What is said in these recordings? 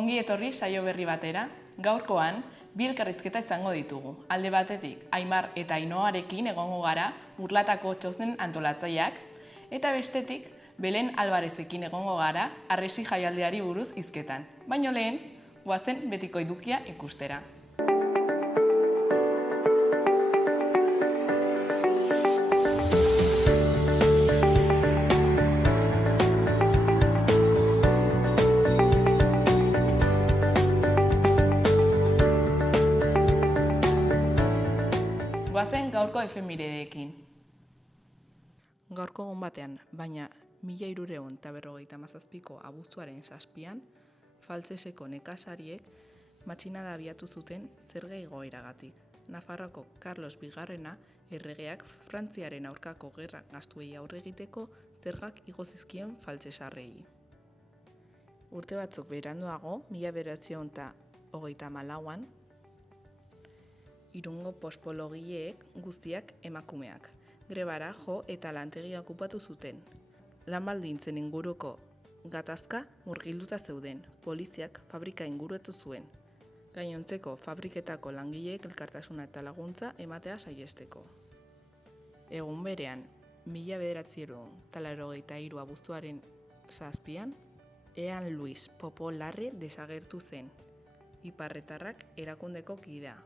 Ongi etorri saio berri batera, gaurkoan bi elkarrizketa izango ditugu. Alde batetik, Aimar eta Ainoarekin egongo gara Urlatako txosten antolatzaileak, eta bestetik, Belen Albarezekin egongo gara Harresi jaialdiari buruz hizketan. Baino lehen, goazen betiko edukia ikustera. Goazen gaurko efemerideekin. Gaurko egun batean, baina 1357ko abuztuaren 7an, Faltseseko nekazariek matxinada abiatu zuten zerga igoeragatik. Nafarroako Carlos Bigarrena erregeak Frantziaren aurkako gerra gastuei aurre egiteko zergak igo zizkien faltsesarrei. Urte batzuk beranduago, 1934an, Irungo postpologileek guztiak emakumeak. Grebara jo eta lantegia okupatu zuten. Lan baldintzen inguruko gatazka murgilduta zeuden. Poliziak fabrika inguruetu zuen. Gainontzeko fabriketako langileek elkartasuna eta laguntza ematea saihesteko. Egun berean, 1983 abuztuaren 7an, Ean Luis Popo Larre desagertu zen. Iparretarrak erakundeko kidea.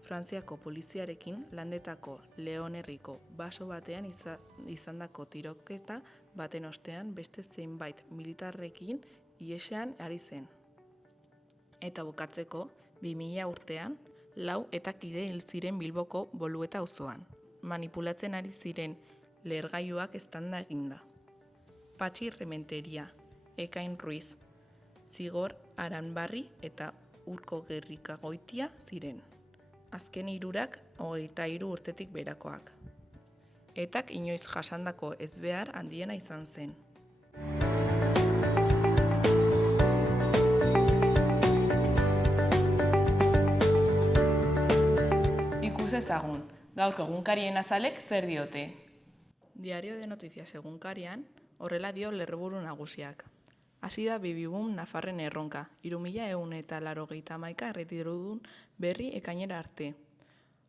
Frantziako poliziarekin landetako Leon herriko baso batean izandako tiroketa baten ostean beste zenbait militarrekin ihesean ari zen. Eta bukatzeko, 2000 urtean, 4 eta kide hil ziren Bilboko Bolueta auzoan. Manipulatzen ari ziren lehergailuak eztanda eginda. Patxi Rementeria, Ekain Ruiz, Zigor Aranbarri eta Urko Gerrikagoitia ziren. Azken 3 23 urtetik berakoak. Etak inoiz jasandako ezbehar handiena izan zen. Ikus ezagun, gaurko egunkarien azalek zer diote? Diario de Noticias egunkarian horrela dio lerroburu nagusiak. Hasi da Bibibum Nafarren erronka, 3181 erretirodun berri ekainera arte.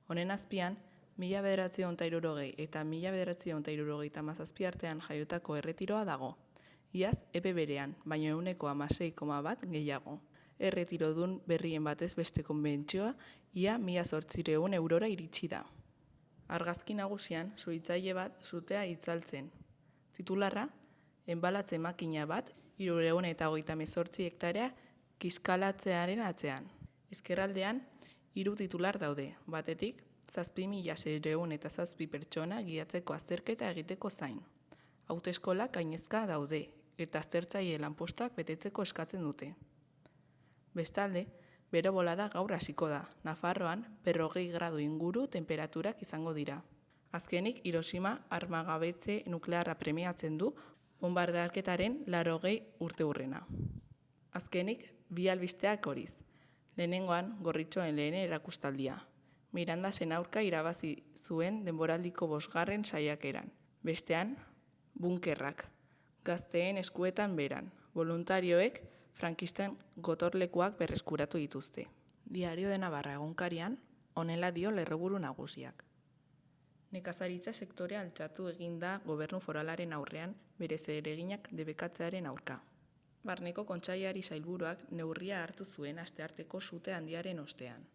Honen azpian, 1960 eta 1977 artean jaiotako erretiroa dago. Iaz, epe berean, baino 16,1 gehiago. Erretirodun berrien batez beste konbentzioa, ia 1800 eurora iritsi da. Argazki nagusian, suhiltzaile bat sutea itzaltzen. Titularra, enbalatze makina bat, 338 hektarea kiskalatzearen atzean. Ezkerraldean, 3 titular daude, batetik, 7.607 pertsona gidatzeko azterketa egiteko zain. Hauteskolak gainezka daude, eta aztertzaile lanpostuak betetzeko eskatzen dute. Bestalde, bero bolada gaur hasiko da, Nafarroan 40 gradu inguru temperaturak izango dira. Azkenik, Hiroshima armagabetze nuklearra premiatzen du bonbardarketaren 80 urteurrena. Azkenik, 2 albisteak horiz. Lehenengoan, Gorritxoen lehen erakustaldia. Mirandasen aurka irabazi zuen denboraldiko 5. saiakeran. Bestean, bunkerrak. Gazteen eskuetan beran. Voluntarioek frankisten gotorlekuak berreskuratu dituzte. Diario de Navarra egunkarian, honela dio lerroburu nagusiak. Nekazaritza sektorea altxatu eginda gobernu foralaren aurrean bere zereginak debekatzearen aurka. Barneko Kontseilari sailburuak neurria hartu zuen astearteko sute handiaren ostean.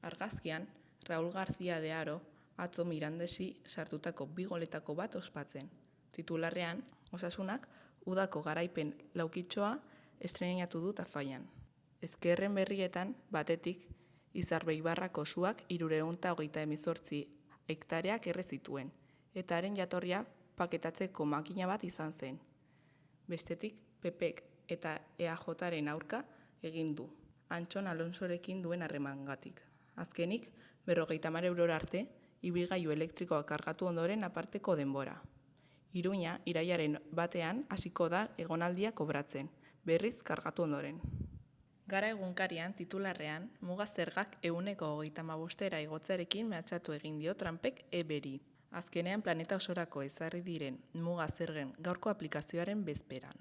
Argazkian, Raul García de Haro atzo Mirandesi sartutako 2 goletako bat ospatzen. Titularrean, Osasunak udako garaipen laukitxoa estreinatu du Tafallan. Ezkerren berrietan, batetik, Izarbeibarrako suak 328 hektareak erre zituen, eta haren jatorria paketatzeko makina bat izan zen. Bestetik, PPek eta EAJaren aurka egin du, Antxon Alonsorekin duen harremangatik. Azkenik, 50 eurora arte, ibilgailu elektrikoa kargatu ondoren aparteko denbora. Iruña, irailaren 1ean hasiko da egonaldia kobratzen, berriz kargatu ondoren. Gara egunkarian titularrean, muga zergak 135 igotzearekin mehatxatu egin dio Trumpek eberi. Azkenean planeta osorako ezarri diren muga zergen gaurko aplikazioaren bezperan.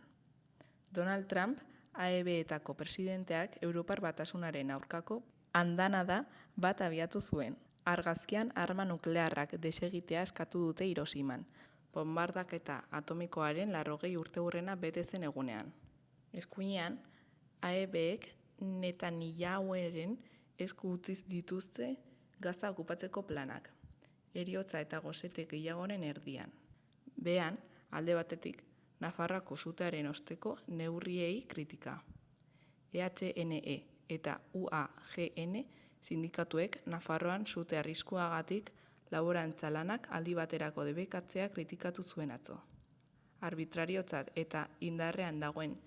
Donald Trump AEB-etako presidenteak Europar Batasunaren aurkako andanada bat abiatu zuen. Argazkian arma nuklearrak desegitea eskatu dute Hiroshiman, bombardaketa atomikoaren 80 urteurrena bete zen egunean. Eskuinean, AEB-ek Netanyahuren esku utziz dituzte Gaza okupatzeko planak, heriotza eta gozete gehiagoren erdian. Behan, alde batetik, Nafarroako sutearen osteko neurriei kritika. EHNE eta UAGN sindikatuek Nafarroan sute arriskuagatik laborantza lanak aldi baterako debekatzea kritikatu zuen atzo. Arbitrariotzat eta indarrean dagoen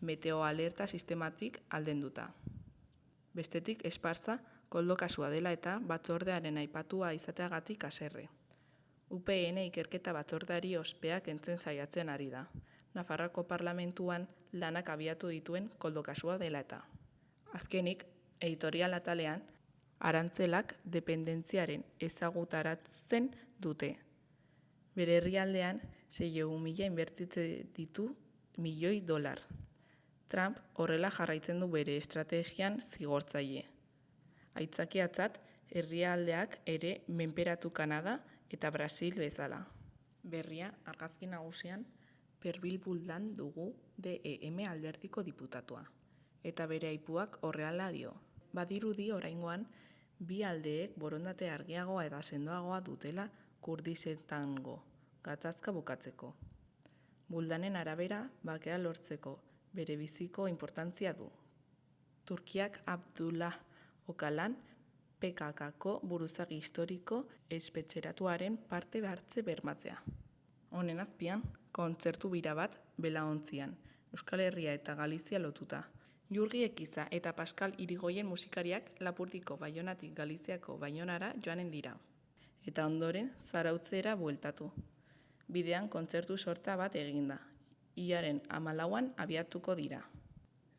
meteoalerta sistematik aldenduta. Bestetik, Esparza koldo kasua dela eta batzordearen aipatua izateagatik haserre. UPN ikerketa batzordeari ospeak entzen saiatzen ari da. Nafarroako parlamentuan lanak abiatu dituen koldo kasua dela eta. Azkenik, editorial atalean, arantzelak dependentziaren ezagutaratzen dute. Bere herrialdean 600.000 inbertitze ditu milioi $. Trump horrela jarraitzen du bere estrategian zigortzaile. Aitzakiatzat, herrialdeak ere menperatu Kanada eta Brasil bezala. Berria, argazki nagusian, perbilbuldan dugu DEM alderdiko diputatua. Eta bere aipuak horrela dio. Badirudi oraingoan, bi aldeek borondate argiagoa eta sendoagoa dutela Kurdistango gatazka bukatzeko. Buldanen arabera, bakea lortzeko bere biziko inportantzia du. Turkiak Abdullah Öcalan PKK-ko buruzagi historiko espetxeratuaren parte hartze bermatzea. Honen azpian, kontzertu bira bat Belaontzian, Euskal Herria eta Galizia lotuta. Jurgi Ekiza eta Pascal Irigoyen musikariak Lapurdiko Baionatik Galiziako Baionara joanen dira. Eta ondoren Zarautzera bueltatu. Bidean kontzertu sorta bat eginda. Ilaren 14an abiatuko dira.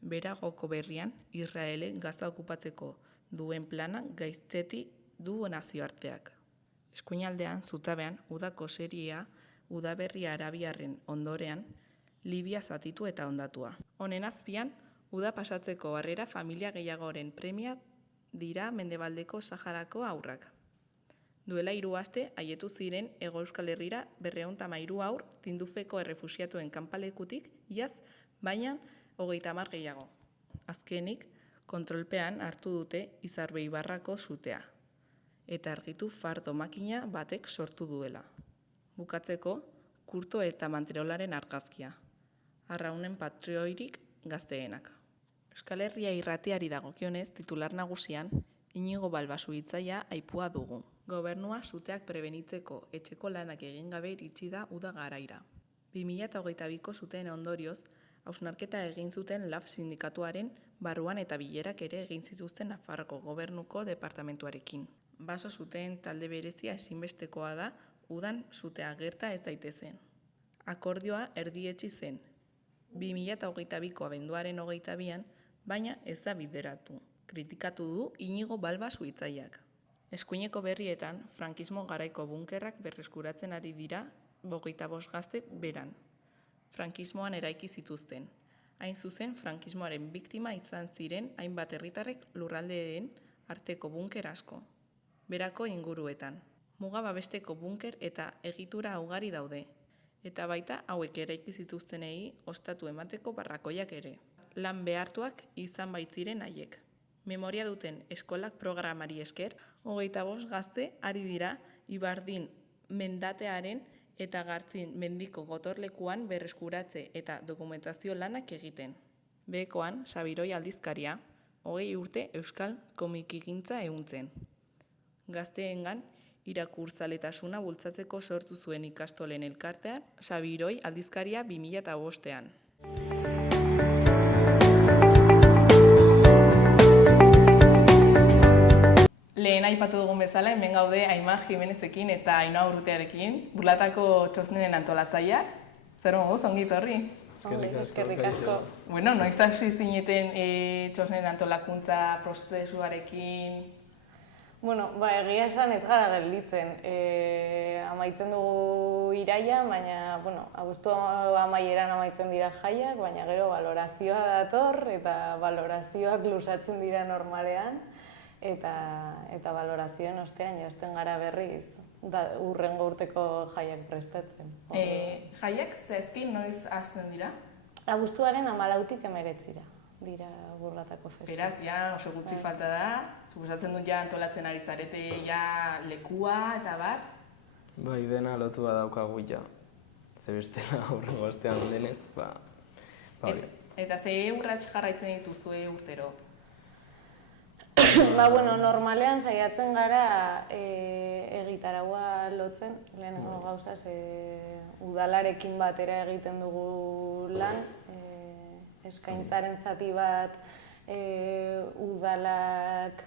Beragoko berrian, Israele Gaza okupatzeko duen plana gaitzeti du nazioarteak. Eskuinaldean, zutabean, udako seria, udaberria arabiarren ondorean, Libia zatitu eta ondatua. Honen azpian, uda pasatzeko harrera familia gehiagoren premia dira Mendebaldeko Saharako haurrak. Duela 3 aste, haietu ziren Hego Euskal Herrira 213 haur Tindufeko errefuxiatuen kanpalekutik iaz, baina 30 gehiago. Azkenik, kontrolpean hartu dute Izarbeibarrako sutea, eta argitu fardo makina batek sortu duela. Bukatzeko, Kurto eta Manterolaren argazkia. Arraunen patrioirik gazteenak. Euskal Herria irratiari dagokionez titular nagusian, Inigo Balbasu hitzaia aipua dugu. Gobernua suteak prebenitzeko etxeko lanak egin gabe iritsi da uda garaira. 2022ko suteen ondorioz, hausnarketa egin zuten LAF sindikatuaren barruan eta bilerak ere egin zituzten Nafarroko Gobernuko departamentuarekin. Baso suteen talde berezia ezinbestekoa da udan sutea gerta ez daitezen. Akordioa erdietsi zen 2022ko abenduaren 22an, baina ez da bideratu. Kritikatu du Inigo Balbasu hitzaiak. Eskuineko berrietan, frankismo garaiko bunkerrak berreskuratzen ari dira 25 gazte beran. Frankismoan eraiki zituzten. Hain zuzen, frankismoaren biktima izan ziren hainbat herritarrek lurraldeen arteko bunker asko. Berako inguruetan. Muga babesteko bunker eta egitura ugari daude. Eta baita hauek eraiki zituztenei ostatu emateko barrakoiak ere. Lan behartuak izan baitziren haiek. Memoria duten eskolak programari esker, 25 gazte ari dira Ibardin mendatearen eta Gartzin mendiko gotorlekuan berreskuratze eta dokumentazio lanak egiten. Behekoan, Sabiroi aldizkaria, 20 urte euskal komikigintza ehuntzen. Gazteengan, irakurzaletasuna bultzatzeko sortu zuen ikastolen elkartean, Sabiroi aldizkaria 2005ean. Lehen aipatu dugun bezala, hemen gaude Aimar Jimenezekin eta Ainhoa Urrutiarekin, Burlatako txosnenen antolatzaileak. Zer moduz, ongi etorri? Eskerrik asko. Bueno, noiz hasi zineten txosnenen antolakuntza prozesuarekin? Bueno, egia esan ez gara gelditzen. Amaitzen dugu iraian, baina, abuztu amaieran amaitzen dira jaiak, baina gero balorazioa dator, eta balorazioak luzatzen dira normalean, eta balorazioen ostean jasten gara berriz, hurrengo urteko jaiak prestatzen. Jaiak zehazki noiz hasten dira? Abuztuaren 14tik 19 dira Burlatako festa. Beraz, ja oso gutxi falta da, suposatzen dut ja antolatzen ari zarete ja lekua eta bar? Bai, dena lotua daukagu ja. Ze bestela aurrengo astean denez, Eta ze urrats jarraitzen dituzue urtero? Normalean saiatzen gara egitaraua lotzen, lehenengo gauzaz, udalarekin batera egiten dugu lan, eskaintzaren zati bat udalak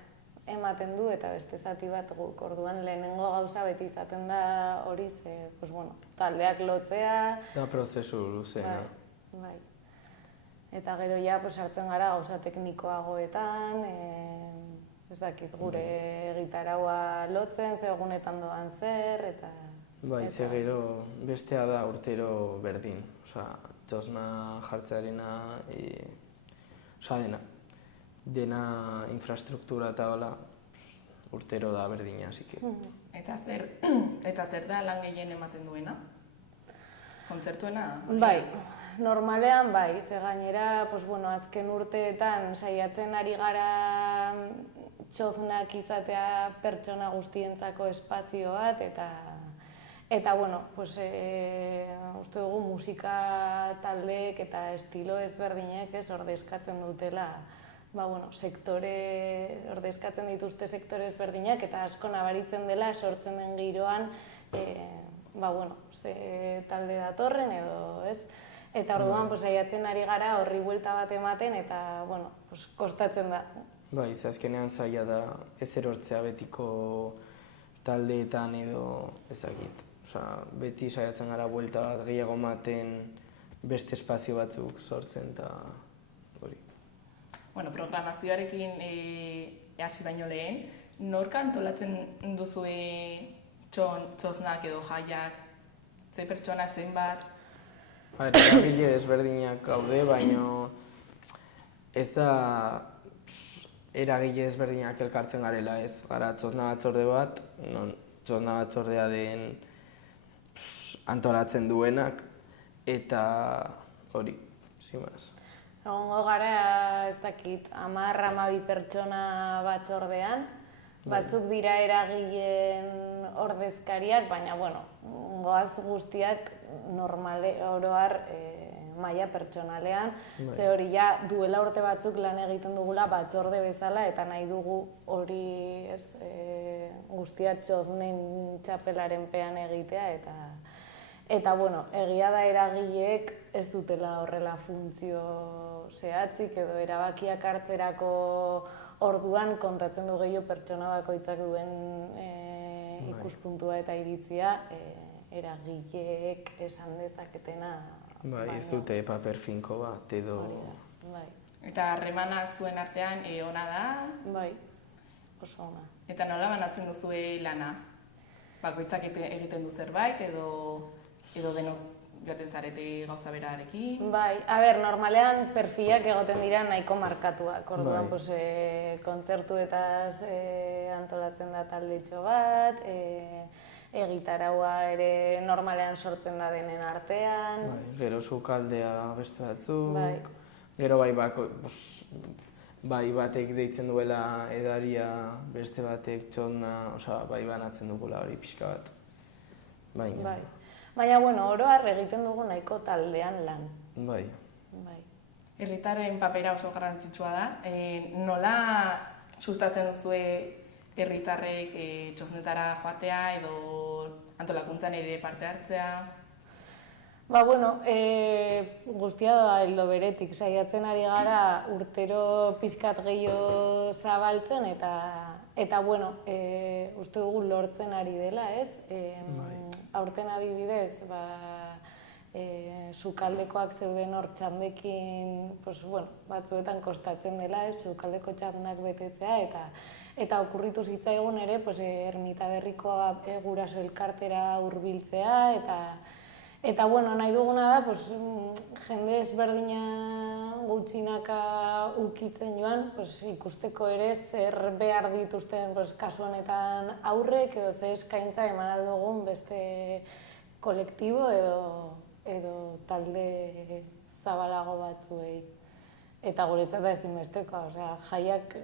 ematen du eta beste zati bat guk. Orduan lehenengo gauza beti izaten da hori, taldeak lotzea. Da prozesu luzena. Bai. Eta gero ja sartzen gara gauza teknikoagoetan, ez dakit, gure egitaraua lotzen, ze egunetan doan zer, eta... Bai, ze gero bestea da urtero berdin. Txosna jartzearena, dena infrastruktura eta hola, urtero da berdina, asike. Eta zer da lan gehien ematen duena? Kontzertuena? Bai, normalean bai, ze gainera, azken urteetan saiatzen ari gara txoznak izatea pertsona guztientzako espazio bat, eta uste dugu musika taldeek eta estilo ezberdinek ordezkatzen dutela, ordezkatzen dituzte sektore ezberdinak eta asko nabaritzen dela sortzen den giroan, ze talde datorren edo ez. Eta orduan saiatzen ari gara horri buelta bat ematen eta kostatzen da. Bai, azkenean zaila da ez erortzea betiko taldeetan edo ezagit. Beti saiatzen gara buelta bat gehiago ematen beste espazio batzuk sortzen eta hori. Programazioarekin hasi baino lehen, nork antolatzen duzue txosnak edo jaiak, ze pertsona zenbat? Eragile ezberdinak gaude, baina ez da eragile ezberdinak elkartzen garela, ez gara txosna batzorde bat, non txosna batzordea den antolatzen duenak, eta hori, zimaz. Egongo gara, ez dakit, 10-12 pertsona batzordean, batzuk dira eragileen ordezkariak, baina, goaz guztiak oroar maila pertsonalean, ze hori ja duela urte batzuk lan egiten dugula batzorde bezala, eta nahi dugu hori guztia txosnen txapelaren pean egitea, eta egia da eragileek ez dutela horrela funtzio zehatzik edo erabakiak hartzerako orduan kontatzen du gehiago pertsona bakoitzak duen ikuspuntua eta iritzia eragileek esan dezaketena. Bai, ez dute paper finko bat edo... Eta harremanak zuen artean ona da? Bai, oso ona. Eta nola banatzen duzue lana? Bakoitzak egiten du zerbait edo denok joaten zarete gauza berarekin? Bai, normalean perfilak egoten dira nahiko markatuak. Orduan, kontzertuetaz antolatzen da taldetxo bat, egitaraua ere normalean sortzen da denen artean. Gero sukaldea beste batzuk, gero bai batek deitzen duela edaria, beste batek txotna, bai banatzen dugula hori pixka bat. Baina, oroar egiten dugu nahiko taldean lan. Bai. Herritarren papera oso garrantzitsua da. Nola sustatzen duzue herritarrek txosnetara joatea edo antolakuntzan ere parte hartzea? Guztia da heldo beretik. Saiatzen ari gara urtero pixkat gehiago zabaltzen eta uste dugu lortzen ari dela, ez? Aurten adibidez, sukaldekoak zeuden hor txandekin, batzuetan kostatzen dela, sukaldeko txandak betetzea, eta okurritu zitzaigun ere Ermita Berriko guraso elkartera hurbiltzea, eta bueno, nahi duguna da, jende ezberdina gutxinaka ukitzen joan, ikusteko ere zer behar dituzten kasu honetan aurrek edo ze eskaintza eman aldugun beste kolektibo edo talde zabalago batzuei. Eta guretzat da ezinbestekoa, jaiak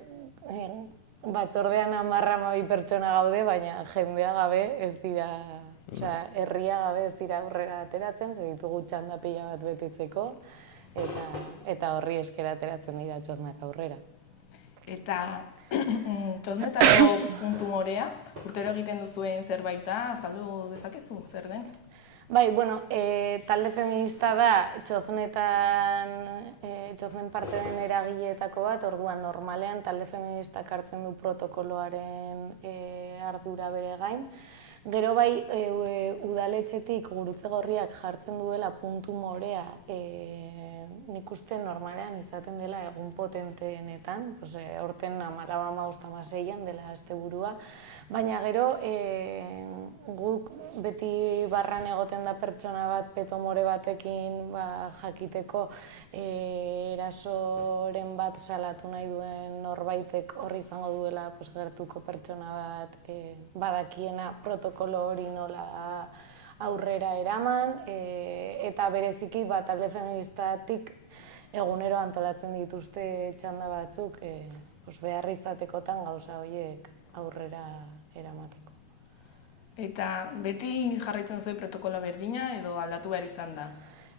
batzordean 10-12 pertsona gaude, baina jendea gabe ez dira, herria gabe ez dira aurrera ateratzen, zer ditugu txanda pila bat betetzeko, eta horri esker ateratzen dira txosnak aurrera. Eta txosnetako puntu morea, urtero egiten duzuen zerbait da, azaldu dezakezu, zer den? Bai, bueno, talde feminista da txosnen parte den eragileetako bat, orduan normalean talde feministak hartzen du protokoloaren ardura bere gain. Gero bai, udaletxetik Gurutze Gorriak jartzen duela puntu morea, nik uste normalean izaten dela egun potenteenetan, aurten 14-15 dela asteburua, baina gero guk beti barran egoten da pertsona bat petomore batekin jakiteko erasoren bat salatu nahi duen norbaitek horri izango duela gertuko pertsona bat badakiena protokolo hori nola aurrera eraman, eta bereziki talde feministatik egunero antolatzen dituzte txanda batzuk behar izatekotan gauza horiek aurrera eramateko. Eta beti jarraitzen zuen protokolo berdina edo aldatu behar izan da?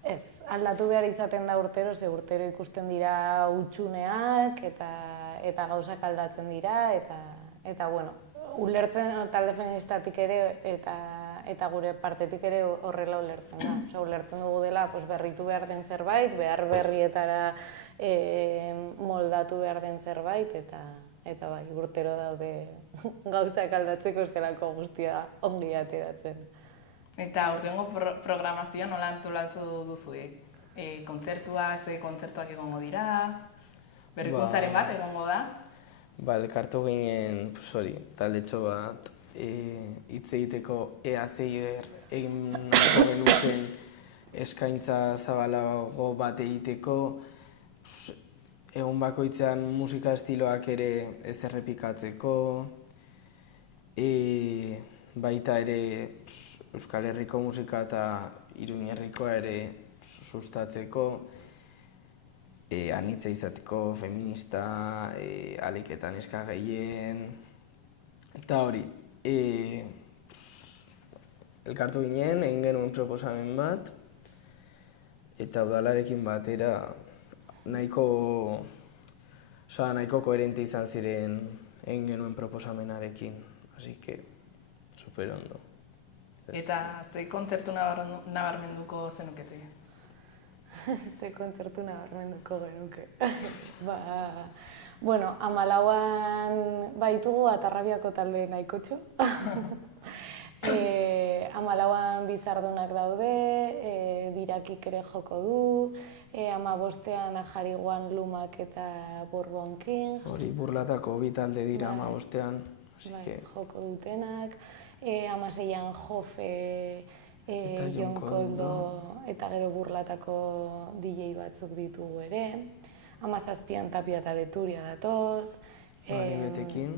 Ez, aldatu behar izaten da urtero, ze urtero ikusten dira hutsuneak eta gauzak aldatzen dira, eta bueno, ulertzen talde feministatik ere eta gure partetik ere horrela ulertzen da. Ulertzen dugu dela berritu behar den zerbait, behar berrietara moldatu behar den zerbait, eta bai, urtero daude gauzak aldatzeko estelako guztia ongi ateratzen. Eta urtengo programazioa nola antolatu duzuek? Kontzertuak, ze kontzertuak egongo dira? Berrikuntzaren bat egongo da? Elkartu ginen, taldetxo bat hitz egiteko ea zeiger egin nahiko genuken eskaintza zabalago bat egiteko, egun bakoitzean musika estiloak ere ez errepikatzeko, baita ere Euskal Herriko musika eta Iruña Herrikoa ere sustatzeko, anitza izateko feminista, aliketan eska gehien, eta hori. Elkartu ginen, egin genuen proposamen bat, eta udalarekin batera nahiko koherente izan ziren egin genuen proposamenarekin, así que super ondo. Eta ze kontzertu nabarmenduko zenukete? Ze kontzertu nabarmenduko genuke. Bueno, 14an baitugu Atarrabiako talde nahikotxo. 14an Bizardunak daude, Dirakik ere joko du, 15ean Ajariguan Lumak eta Bourbon Kings. Hori burlatako bi talde dira 15ean. Joko dutenak. 16an Jofe, Jon Koldo eta gero burlatako DJ batzuk ditugu ere. 17an Tapia eta Leturia datoz. Ganibetekin.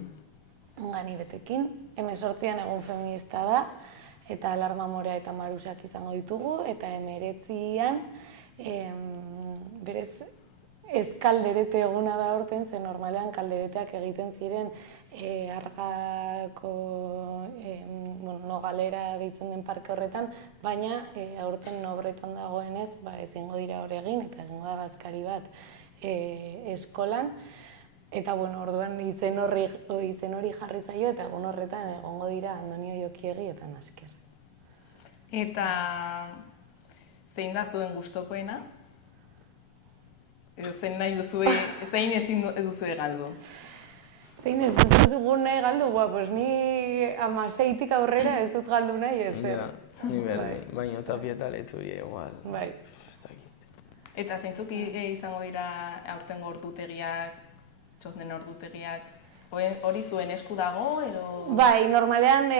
18an Egun Feminista da, eta Alarma Morea eta Marusak izango ditugu, eta 19an berez ez kalderete eguna da aurten, ze normalean kaldereteak egiten ziren Argako Nogalera deitzen den parke horretan, baina aurten Nobreton dagoenez ezingo dira hor egin, eta egingo da bazkari bat eskolan. Eta orduan izen hori jarri zaio, eta egun horretan egongo dira Andonio Jokiegi eta Nasker. Eta zein da zuen gustokoena? Edo zein nahi duzue, zein ezin duzue galdu? Zein ez dugun nahi galdu, ni 16tik aurrera ez dut galdu nahi ez. Ni berdin, baina Tapia eta Leturia igual. Bai. Eta zeintzuk izango dira aurtengo ordutegiak, txosnen ordutegiak? Hori zuen esku dago edo... Bai, normalean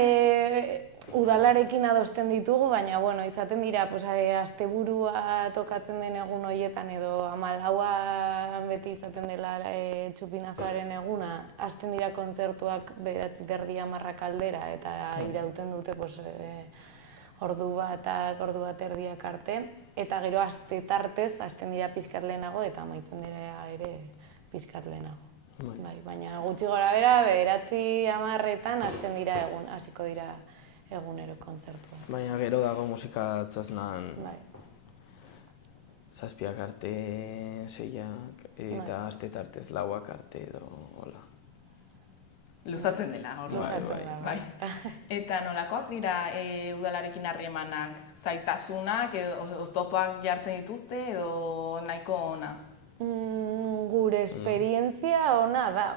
udalarekin adosten ditugu, baina bueno, izaten dira asteburua tokatzen den egun horietan edo 14 beti izaten dela txupinazoaren eguna, hasten dira kontzertuak 9:30 aldera eta irauten dute ordu bat erdiak arte, eta gero aste tartez hasten dira pixkat lehenago eta amaitzen dira ere pixkat lehenago. Bai, baina gutxi gora bera, 9:10 hasten dira egun, hasiko dira egunero kontzertua. Baina gero dago musika txosnan Bai. 7 arte, 6 eta aste tartez 4 arte edo hola. Luzatzen dela, hor. Bai. Eta nolakoak dira udalarekin harremanak? Zailtasunak edo oztopoak jartzen dituzte edo nahiko ona? Gure esperientzia ona da.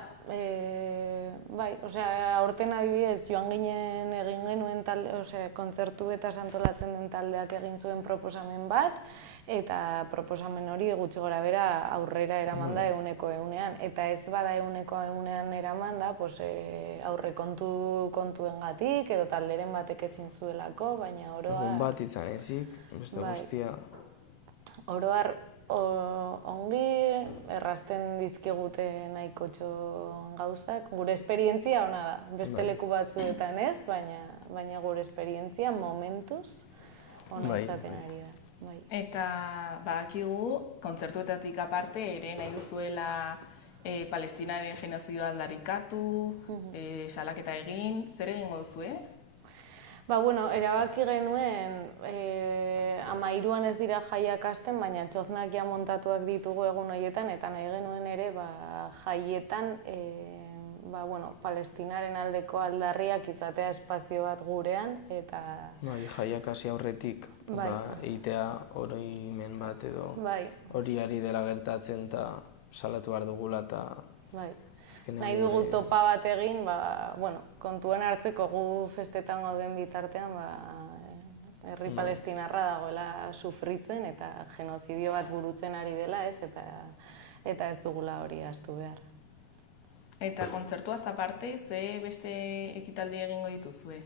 Bai, aurten adibidez joan ginen egin genuen kontzertu eta antolatzen den taldeak egin zuen proposamen bat, eta proposamen hori gutxi gora bera aurrera eraman da 100%. Eta ez bada 100% eraman da, aurrekontuengatik edo talderen batek ezin zuelako, baina oroa... Egun bat izan ezik, beste guztia... Oroar ongi errazten dizkigute nahikotxo gauzak. Gure esperientzia ona da, beste leku batzuetan ez, baina gure esperientzia momentuz ona izaten ari da. Eta badakigu, kontzertuetatik aparte ere nahi duzuela Palestinaren genozidioa aldarrikatu, salaketa egin, zer egingo duzue? Erabaki genuen 13an ez dira jaiak hasten, baina txoznak ja montatuak ditugu egun horietan, eta nahi genuen ere jaietan Palestinaren aldeko aldarriak izatea espazio bat gurean, eta... Jaiak hasi aurretik egitea oroimen bat edo hori ari dela gertatzen eta salatu behar dugula eta... Nahi dugu topa bat egin, kontuan hartzeko gu festetan gauden bitartean, herri palestinarra dagoela sufritzen eta genozidio bat burutzen ari dela ez, eta ez dugula hori ahaztu behar. Eta kontzertuaz aparte, ze beste ekitaldi egingo dituzue?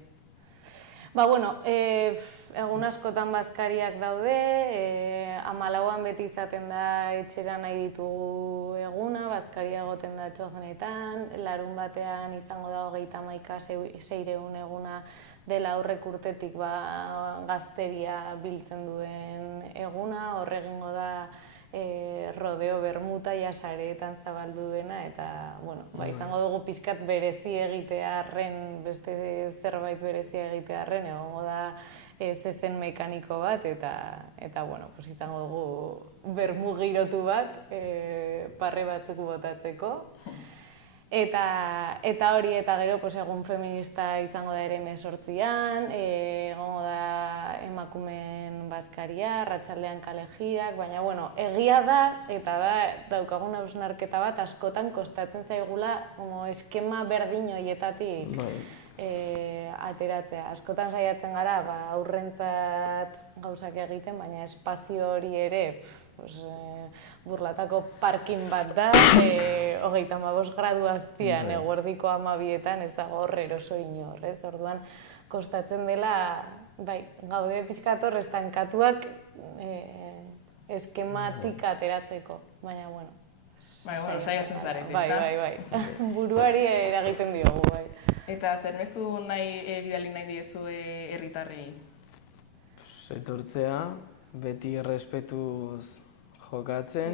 Egun askotan bazkariak daude, 14an beti izaten da etxera nahi ditugu eguna, bazkaria egoten da txoznetan, larun batean izango da 31 eguna dela aurrek urtetik gazteria biltzen duen eguna, hor egingo da rodeo bermuta sareetan zabaldu dena, eta izango dugu pixkat berezi egitearren, beste zerbait berezi egitearren, egongo da zezen mekaniko bat, eta izango dugu bermu girotu bat, parre batzuk botatzeko. Eta hori, eta gero egun feminista izango da ere 18an, egongo da emakumeen bazkaria, arratsaldean kalejiak, baina egia da, eta daukagun hausnarketa bat askotan kostatzen zaigula eskema berdin horietatik ateratzea. Askotan saiatzen gara aurrentzat gauzak egiten, baina espazio hori ere Burlatako parkin bat da, 35 gradu azpian, eguerdiko 12etan ez dago hor eroso inor, ez? Orduan, kostatzen dela, gaude pixkator estankatuak eskematik ateratzeko, baina, saiatzen zarete, ezta? Bai. Buruari eragiten diogu, bai. Eta zer mezu bidali nahi diezue herritarrei? Etortzea, beti errespetuz jokatzen,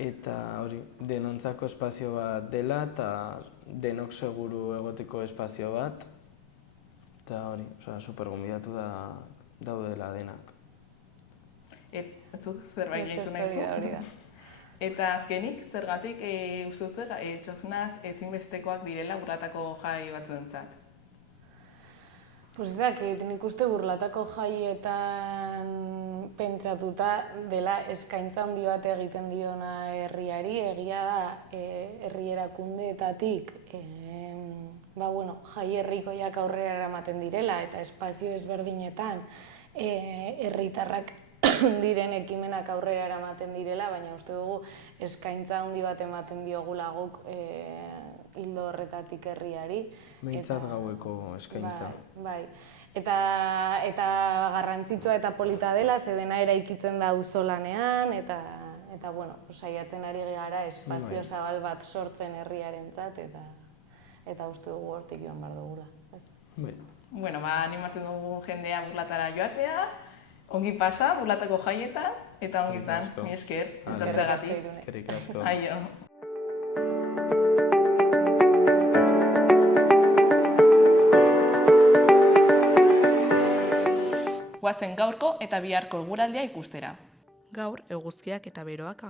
eta hori, denontzako espazio bat dela, eta denok seguru egoteko espazio bat, eta hori, supergonbidatu daudela denak. Zuk zerbait gehitu nahi zu? Eta azkenik, zergatik uste duzu txoznak ezinbestekoak direla Burlatako jai batzuentzat? Nik uste Burlatako jaietan pentsatuta dela eskaintza handi bat egiten diona herriari, egia da herri erakundeetatik jai herrikoiak aurrera eramaten direla eta espazio ezberdinetan herritarrak diren ekimenak aurrera eramaten direla, baina uste dugu eskaintza handi bat ematen diogula guk ildo horretatik herriari. Behintzat gaueko eskaintza. Bai. Eta garrantzitsua eta polita dela, ze dena eraikitzen da auzolanean, eta saiatzen ari gara espazio zabal bat sortzen herriarentzat, eta uste dugu hortik joan behar dugula. Bueno, animatzen dugu jendea burlatara joatea, ongi pasa, burlatako jaietan, eta ongi izan, mi esker, eskertzeagatik. Eskerrik asko. Aio. Guazen gaurko eta biharko eguraldia ikustera. Gaur eguzkiak eta beroak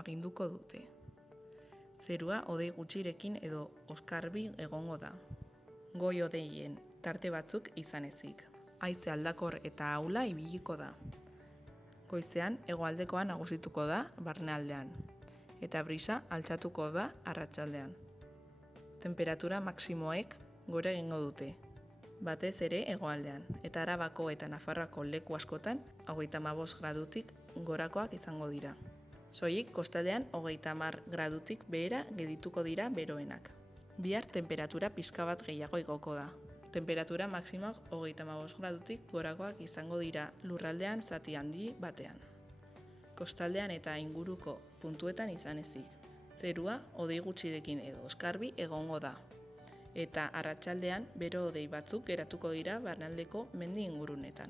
aginduko dute. Zerua hodei gutxirekin edo oskarbi egongo da. Goi hodeien tarte batzuk izan ezik. Haize aldakor eta ahula ibiliko da. Goizean hegoaldekoan nagusituko da barnealdean eta brisa altxatuko da arratsaldean. Temperatura maximoek gora egingo dute. Batez ere hegoaldean, eta Arabako eta Nafarroako leku askotan 35 gradutik gorakoak izango dira. Soilik kostaldean 30 gradutik behera geldituko dira beroenak. Bihar temperatura pixka bat gehiago igoko da. Temperatura maximoak 35 gradutik gorakoak izango dira lurraldean zati handi batean. Kostaldean eta inguruko puntuetan izan ezik. Zerua hodei gutxirekin edo oskarbi egongo da. Eta arratsaldean bero hodei batzuk geratuko dira barnealdeko mendi ingurunetan.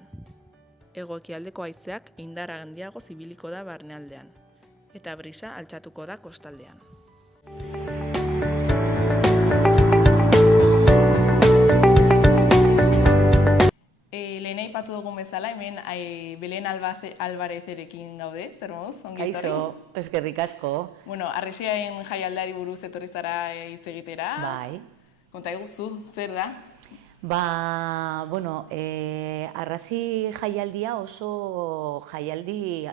Hego-ekialdeko haizeak indar handiago zibiliko da barnealdean, eta brisa altxatuko da kostaldean. Lehen aipatu dugun bezala, hemen Belen Albarezerekin gaude, zer moduz, ongi etorri? Kaixo, eskerrik asko. Bueno, Harresiaren jaialdiari buruz etorri zara hitz egitera. Bai. Konta eguzu, zer da? Arrazi jaialdia oso jaialdi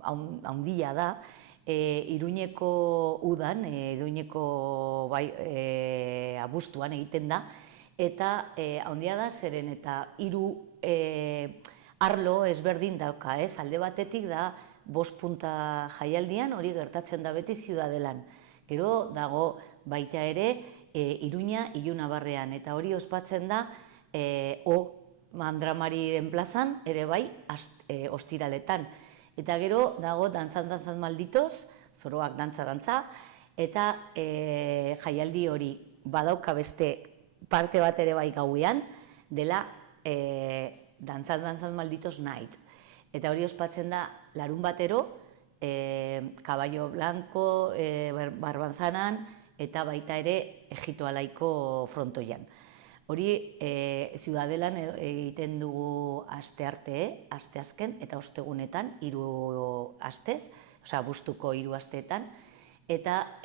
handia da. Iruñeko udan, Iruñeko abuztuan egiten da. Eta handia da zeren eta 3 arlo ezberdin dauka, ez? Alde batetik da 5 punta jaialdian, hori gertatzen da beti Ziudadelan. Gero dago baita ere Iruña Ilunabarrean, eta hori ospatzen da Mandramariren plazan ere bai ostiraletan. Eta gero dago dantzan malditoz, zoroak dantza, eta jaialdi hori badauka beste parte bat ere bai gauean, dela dantzan malditoz night. Eta hori ospatzen da larun batero, Caballo Blanco, Barbanzanan, eta baita ere Egito Alaiko frontoian. Hori Ziudadelan egiten dugu asteazken eta ostegunetan 3 astez, abuztuko 3 asteetan, eta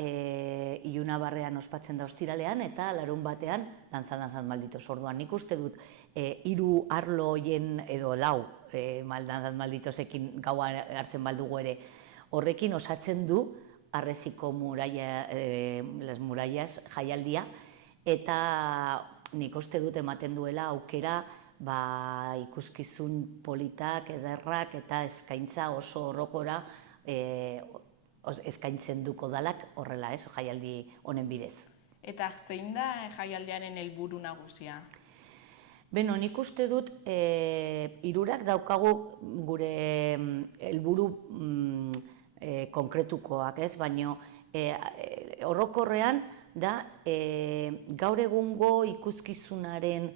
Ilunabarrean ospatzen da ostiralean eta larun batean dantzan malditoz. Orduan nik uste dut 3 arlo hoien edo 4 dantzan malditozekin gaua hartzen baldugu ere, horrekin osatzen du Harresiko las murallas jaialdia, eta nik uste dut ematen duela aukera ikuskizun politak, ederrak eta eskaintza oso orokora eskaintzen duko dalak horrela, jaialdi honen bidez. Eta zein da jaialdiaren helburu nagusia? Beno, nik uste dut 3 daukagu gure helburu konkretukoak, baina orokorrean da gaur egungo ikuskizunaren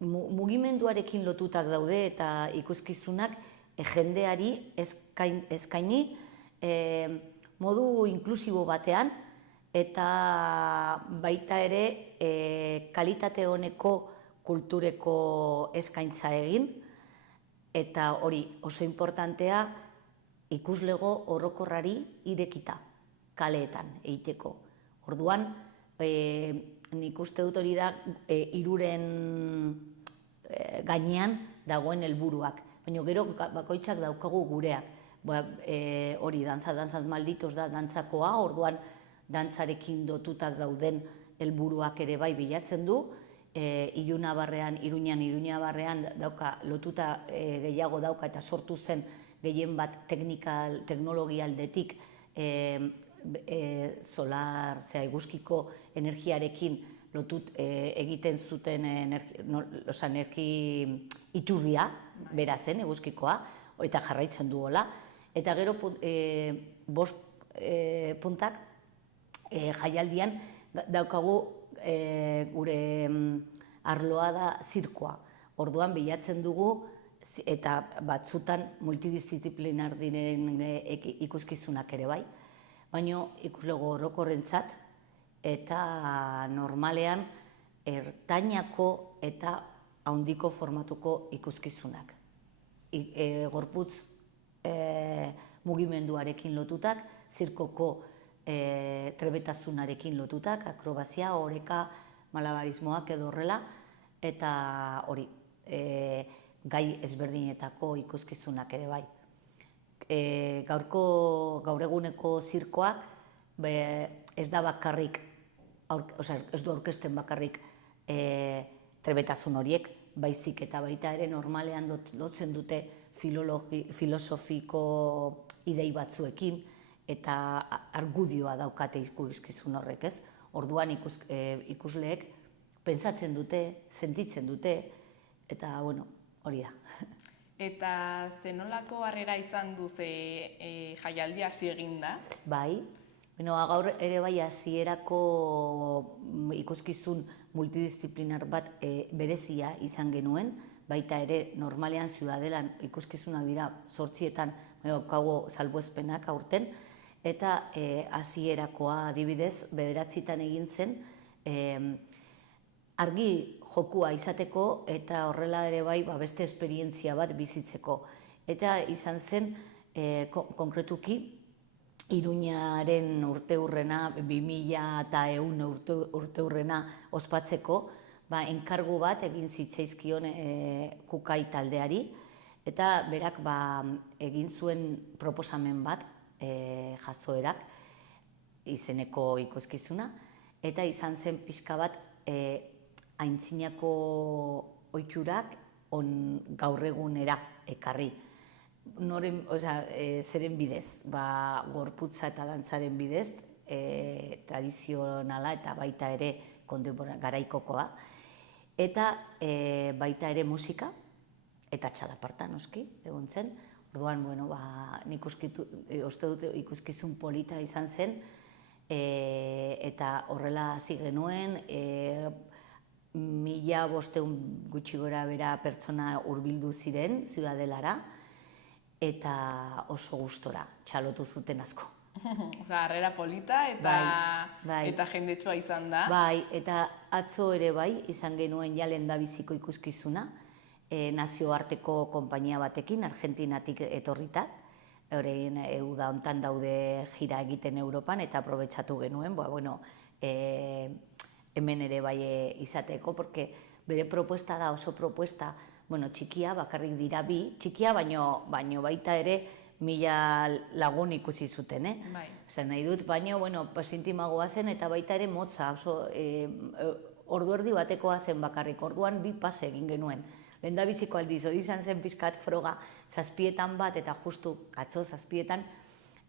mugimenduarekin lotutak daude eta ikuskizunak jendeari eskaini modu inklusibo batean eta baita ere kalitate honeko kultureko eskaintza egin, eta hori oso importantea ikuslego orokorrari irekita kaleetan egiteko. Orduan, nik uste dut hori da 3 gainean dagoen helburuak. Baina gero bakoitzak daukagu gureak. Hori dantzan malditoz da dantzakoa, orduan dantzarekin dotutak dauden helburuak ere bai bilatzen du. Ilunabarrean, Iruñabarrean dauka lotuta gehiago dauka eta sortu zen gehien bat teknologia aldetik solar, eguzkiko energiarekin lotut egiten zuten energi iturria, bera zen, eguzkikoa, eta jarraitzen duela. Eta gero, bost puntak, jaialdian daukagu gure arloa da zirkoa. Orduan bilatzen dugu eta batzutan multidisziplinar diren ikuskizunak ere bai, baina ikuslego orokorrentzat eta normalean ertainako eta handiko formatuko ikuskizunak. Gorputz mugimenduarekin lotutak, zirkoko trebetasunarekin lotutak, akrobazia, oreka, malabarismoak edo horrela, eta hori, gai ezberdinetako ikuskizunak ere bai. Gaur eguneko zirkoak ez da bakarrik, ez du aurkezten bakarrik trebetasun horiek, baizik eta baita ere normalean lotzen dute filosofiko idei batzuekin eta argudioa daukate ikuskizun horrek, ez? Orduan ikusleek pentsatzen dute, sentitzen dute, eta bueno, hori da. Eta zenolako harrera izan du jaialdi hasi egin da? Bai, gaur ere bai hasierako ikuskizun multidisziplinar bat berezia izan genuen, baita ere normalean Ziudadelan ikuskizunak dira 8etan daukagu salbuespenak aurten, eta hasierakoa adibidez 9etan egin zen argi jokua izateko eta horrela ere bai beste esperientzia bat bizitzeko. Eta izan zen konkretuki Iruñaren urteurrena, 2100 urteurrena ospatzeko, enkargu bat egin zitzaizkion Kukai taldeari, eta berak egin zuen proposamen bat jazoerak izeneko ikuskizuna, eta izan zen pixka bat aintzinako ohiturak gaur egunera ekarri. Zeren bidez, gorputza eta dantzaren bidez, tradizionala eta baita ere garaikokoa, eta baita ere musika, eta txalaparta noski, egon zen. Orduan, nik uste dut ikuskizun polita izan zen, eta horrela hasi genuen, 1500 gutxi gora bera pertsona hurbildu ziren Ziudadelara, eta oso gustora txalotu zuten asko. Harrera polita eta jendetsua izan da. Bai, eta atzo ere bai izan genuen ja lehendabiziko ikuskizuna, nazioarteko konpainia batekin, Argentinatik etorrita, horrein da hontan daude jira egiten Europan, eta aprobetxatu genuen, hemen ere bai izateko, porque bere propuesta da oso propuesta, txikia, bakarrik dira bi, txikia baino baita ere 1000 lagun ikusi zuten, nahi dut, baino, intimagoa zen eta baita ere motza, oso ordu erdi batekoa zen bakarrik, orduan bi pase egin genuen. Lehendabiziko aldiz, hori izan zen pixkat froga 7etan bat, eta justu atzo 7etan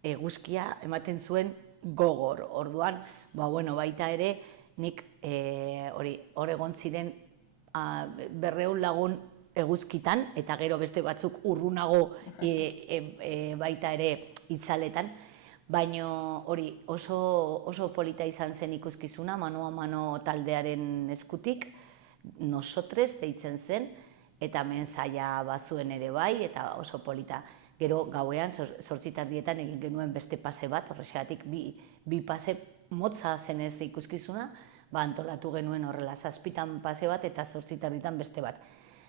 eguzkia ematen zuen gogor. Orduan, baita ere, nik hor egon ziren 200 lagun eguzkitan, eta gero beste batzuk urrunago baita ere itzaletan, baina hori oso polita izan zen ikuskizuna, mano a mano taldearen eskutik, Nosotres deitzen zen, eta mensaia bazuen ere bai, eta oso polita. Gero gauean, 8:00 egin genuen beste pase bat, horrexegatik bi pase motza zenez ikuskizuna, antolatu genuen horrela 7 pase bat eta 8:00 beste bat.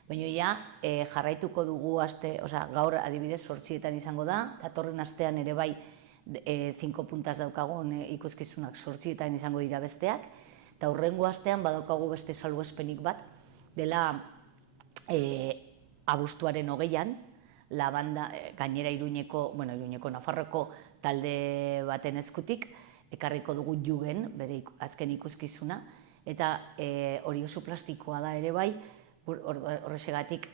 Baina jarraituko dugu gaur adibidez 8:00 izango da, datorren astean ere bai 5 puntas daukagun ikuskizunak 8:00 izango dira besteak, eta hurrengo astean badaukagu beste salbuespenik bat, dela abuztuaren 20an, la banda gainera Iruñeko Nafarroko talde baten eskutik, ekarriko dugu Jugen, bere azken ikuskizuna, eta hori oso plastikoa da ere bai, horrexegatik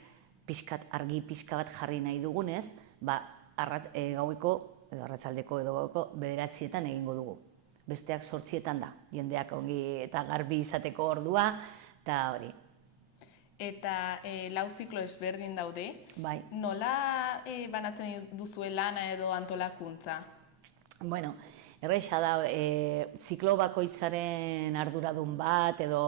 argi pixka bat jarri nahi dugunez, gaueko edo arratsaldeko edo gaueko 9etan egingo dugu. Besteak 8etan da, jendeak ongi eta garbi izateko ordua, eta hori. Eta lau ziklo ezberdin daude. Bai. Nola banatzen duzue lana edo antolakuntza? Bueno, erresa da, ziklo bakoitzaren arduradun bat edo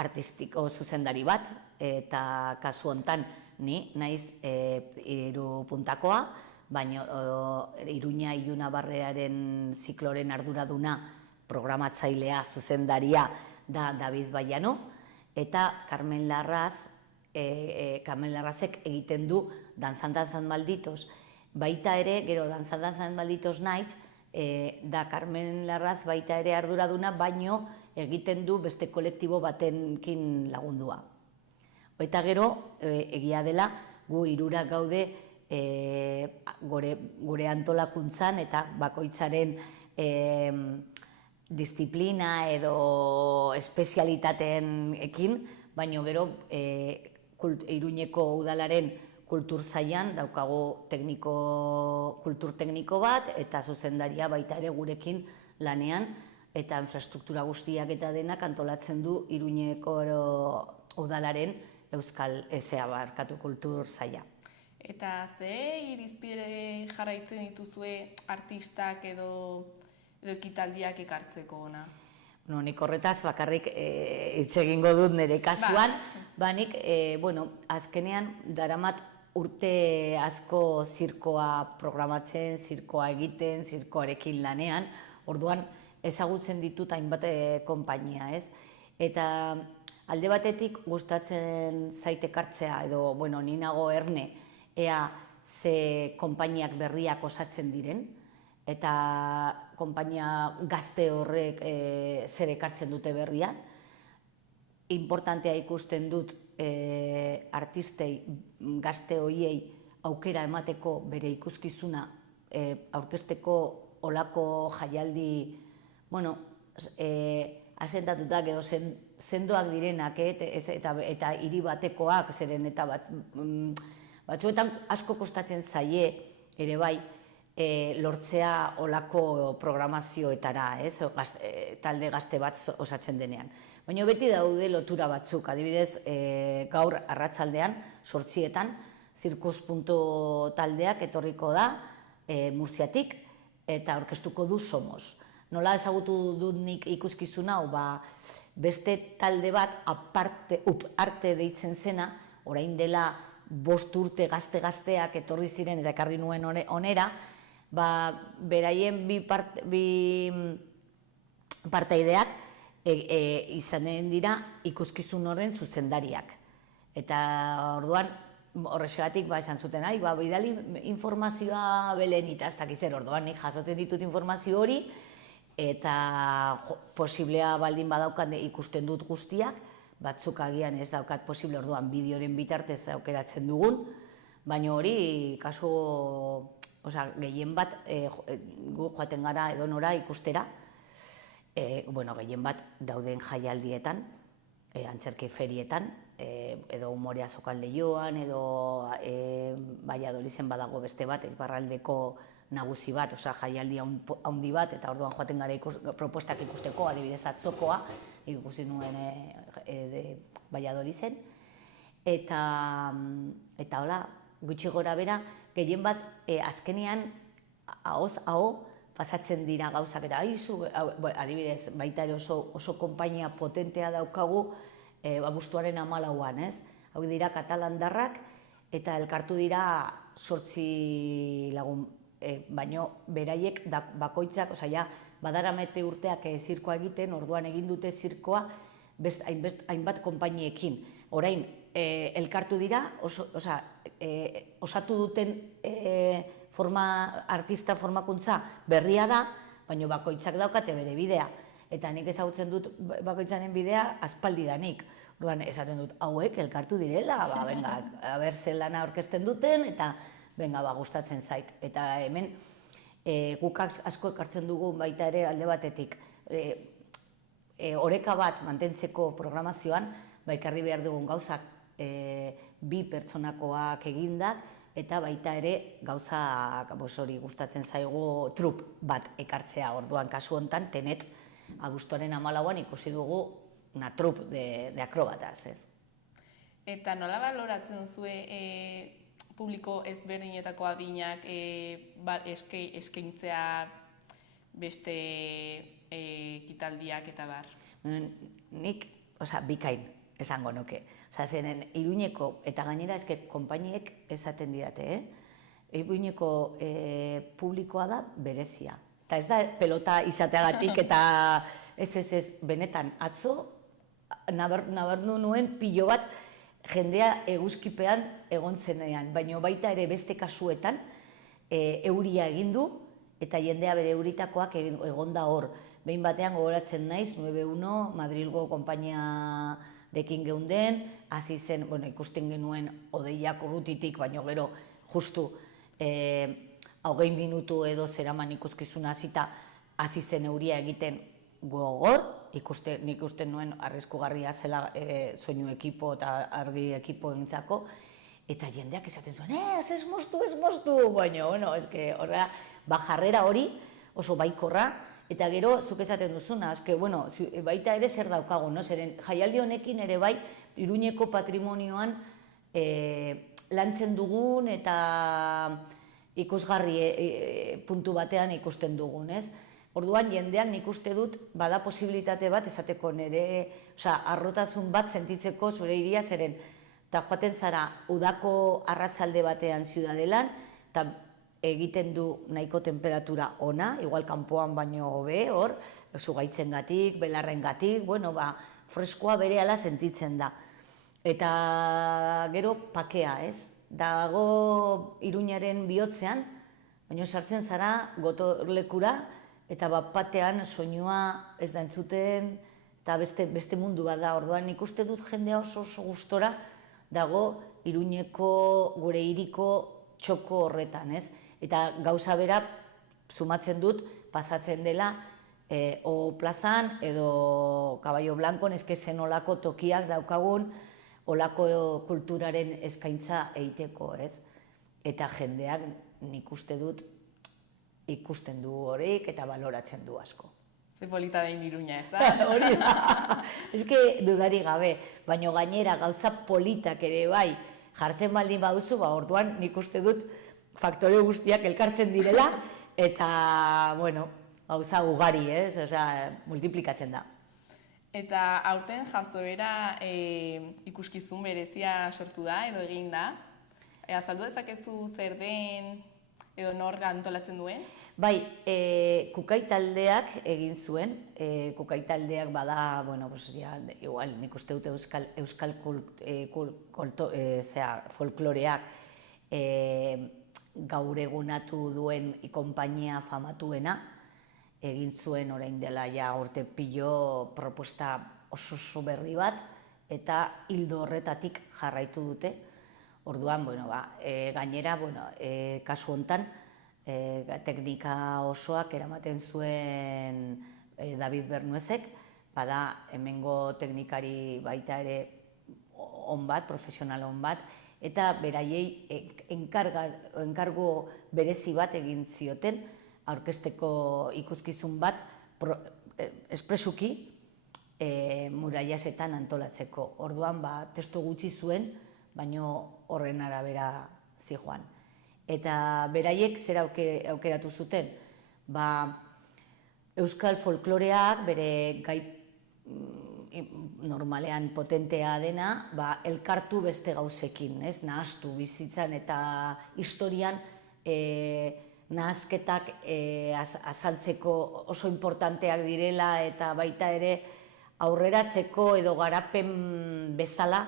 artistiko zuzendari bat, eta kasu hontan ni naiz 3 puntakoa, baina Iruña Iluna Barrearen zikloren arduraduna programatzailea zuzendaria da David Baiano, eta Carmen Larrazek egiten du Danzan Malditos. Baita ere, gero Danzan Malditos Night, da Carmen Larraz baita ere arduraduna, baino egiten du beste kolektibo batenkin lagundua. Eta gero, egia dela, gu 3 gaude gure antolakuntzan eta bakoitzaren disiplina edo espezialitateen ekin, baina gero Iruñeko udalaren kultur zailan daukagu kultur tekniko bat eta zuzendaria baita ere gurekin lanean eta infrastruktura guztiak eta denak antolatzen du Iruñeko udalaren Euskal barkatu kultur zaila. Eta ze irizpide jarraitzen dituzue artistak edo ekitaldiak ekartzeko ona? Nik horretaz bakarrik hitz egingo dut nire kasuan, nik azkenean daramat urte asko zirkoa programatzen, zirkoa egiten, zirkoarekin lanean, orduan ezagutzen ditut hainbat konpainia, ez? Eta alde batetik gustatzen zait ekartzea edo, ni nago erne, ea ze konpainiak berriak osatzen diren, eta konpainia gazte horrek zer ekartzen dute berrian. Importantea ikusten dut artistei, gazte hoiei aukera emateko bere ikuskizuna aurkezteko olako jaialdi, asentatutak edo sendoak direnak eta hiri batekoak zeren eta batzuetan asko kostatzen zaie ere bai lortzea olako programazioetara, talde gazte bat osatzen denean. Baina beti daude lotura batzuk, adibidez gaur arratsaldean 8etan Zirkus Punto taldeak etorriko da Murziatik eta aurkeztuko du Somos. Nola ezagutu dut nik ikuskizun hau, beste talde bat arte deitzen zena, orain dela 5 urte gazteak etorri ziren eta ekarri nuen onera, beraien bi partaideak izanen dira ikuskizun horren zuzendariak. Eta orduan horrexegatik esan zuten, bidali informazioa belen eta ez dakiz zer, orduan nik jasotzen ditut informazio hori eta posiblea baldin badaukan ikusten dut guztiak, batzuk agian ez daukat posible orduan bideoren bitartez aukeratzen dugun, baina hori kasu gehien bat gu joaten gara edonora ikustera, gehien bat dauden jaialdietan, antzerki ferietan, edo umorea Azokan Leioan, edo Valladoliden badago beste bat, Iparraldeko nagusi bat, jaialdi handi bat, eta orduan joaten gara propostak ikusteko, adibidez atzokoa, ikusi nuen Valladoliden, eta hola, gutxi gora bera, gehien bat azkenean ahoz pasatzen dira gauzak, eta adibidez baita ere oso konpainia potentea daukagu abuztuaren 14an, ez? Hau dira katalandarrak eta elkartu dira 8 lagun, baino beraiek bakoitzak, badaramete urteak zirkoa egiten, orduan egin dute zirkoa hainbat konpainiekin. Orain, elkartu dira, osatu duten artista formakuntza berria da, baina bakoitzak daukate bere bidea. Eta nik ezagutzen dut bakoitzaren bidea aspaldidanik. Orduan, esaten dut, hauek elkartu direla, aber ze lana aurkezten duten, eta gustatzen zait. Eta hemen, guk asko ekartzen dugu baita ere alde batetik. Oreka bat mantentzeko programazioan, ekarri behar dugun gauzak 2 pertsonakoak egindak, eta baita ere gauza hori gustatzen zaigu trup bat ekartzea. Orduan kasu hontan Tenet abuztuaren 14an ikusi dugu una trup de akrobatas, ez? Eta nola baloratzen duzue publiko ezberdinetako adinak eskaintzea beste ekitaldiak eta bar? Nik, bikain esango nuke. Zeren Iruñeko, eta gainera konpainiek esaten didate, Iruñeko publikoa da berezia. Eta ez da pelota izateagatik eta ez, benetan, atzo nabarnu nuen pilo bat jendea eguzkipean egon zenean, baina baita ere beste kasuetan euria egin du eta jendea bere euritakoak egon da hor. Behin batean gogoratzen naiz, 9-1 Madrilgo konpainiarekin geunden, hasi zen, ikusten genuen hodeiak urrutitik, baina gero justu 20 minutu edo zeraman ikuskizuna hasita hasi zen euria egiten gogor, nik uste nuen arriskugarria zela soinu ekipo eta argi ekipo entzako, eta jendeak esaten zuen, ez moztu, baina, horrela, jarrera hori oso baikorra, eta gero, zuk esaten duzuna, baita ere zer daukago, zeren jaialdi honekin ere bai, Iruñeko patrimonioan lantzen dugun eta ikusgarri puntu batean ikusten dugun, ez? Orduan, jendean nik uste dut, bada posibilitate bat, esateko nire, arrotasun bat sentitzeko zure iria zeren, eta joaten zara udako arratzalde batean Ziudadelan, eta egiten du nahiko temperatura ona, igual kanpoan baino hobe, hor, zugaitzengatik, belarrengatik, freskoa berehala sentitzen da. Eta gero pakea, ez? Dago Iruñaren bihotzean, baina sartzen zara gotorlekura, eta batean soinua ez da entzuten, eta beste mundu bat da. Orduan nik uste dut jendea oso gustora dago Iruñeko gure hiriko txoko horretan, ez? Eta gauza bera sumatzen dut pasatzen dela O plazan edo Caballo Blancon zen olako tokiak daukagun olako kulturaren eskaintza egiteko, ez? Eta jendeak nik uste dut ikusten du horik eta baloratzen du asko. Ze polita da Iruña, ez da? Hori da. Eske dudari gabe, baina gainera gauza politak ere bai jartzen baldin baduzu, orduan nik uste dut faktore guztiak elkartzen direla eta, gauza ugari, ez? Multiplikatzen da. Eta aurten jazoera ikuskizun berezia sortu da edo egin da. Azaldu dezakezu zer den edo nor antolatzen duen? Bai, Kukai taldeak egin zuen. Kukai taldeak bada, igual nik uste dut euskal folkloreak gaur egunatu duen konpainia famatuena, egin zuen orain dela urte pilo proposta oso berri bat, eta hildo horretatik jarraitu dute. Orduan, gainera, kasu hontan, teknika osoak eramaten zuen David Bernuezek, bada hemengo teknikari baita ere on bat, profesional on bat, eta beraiei enkargo berezi bat egin zioten, aurkezteko ikuskizun bat espresuki Muraiasetan antolatzeko. Orduan, testu gutxi zuen, baino horren arabera zijoan. Eta beraiek zer aukeratu zuten? Euskal folkloreak bere gai normalean potentea dena, elkartu beste gauzekin, nahastu bizitzan eta historian nahazketak azaltzeko oso importanteak direla eta baita ere aurreratzeko edo garapen bezala,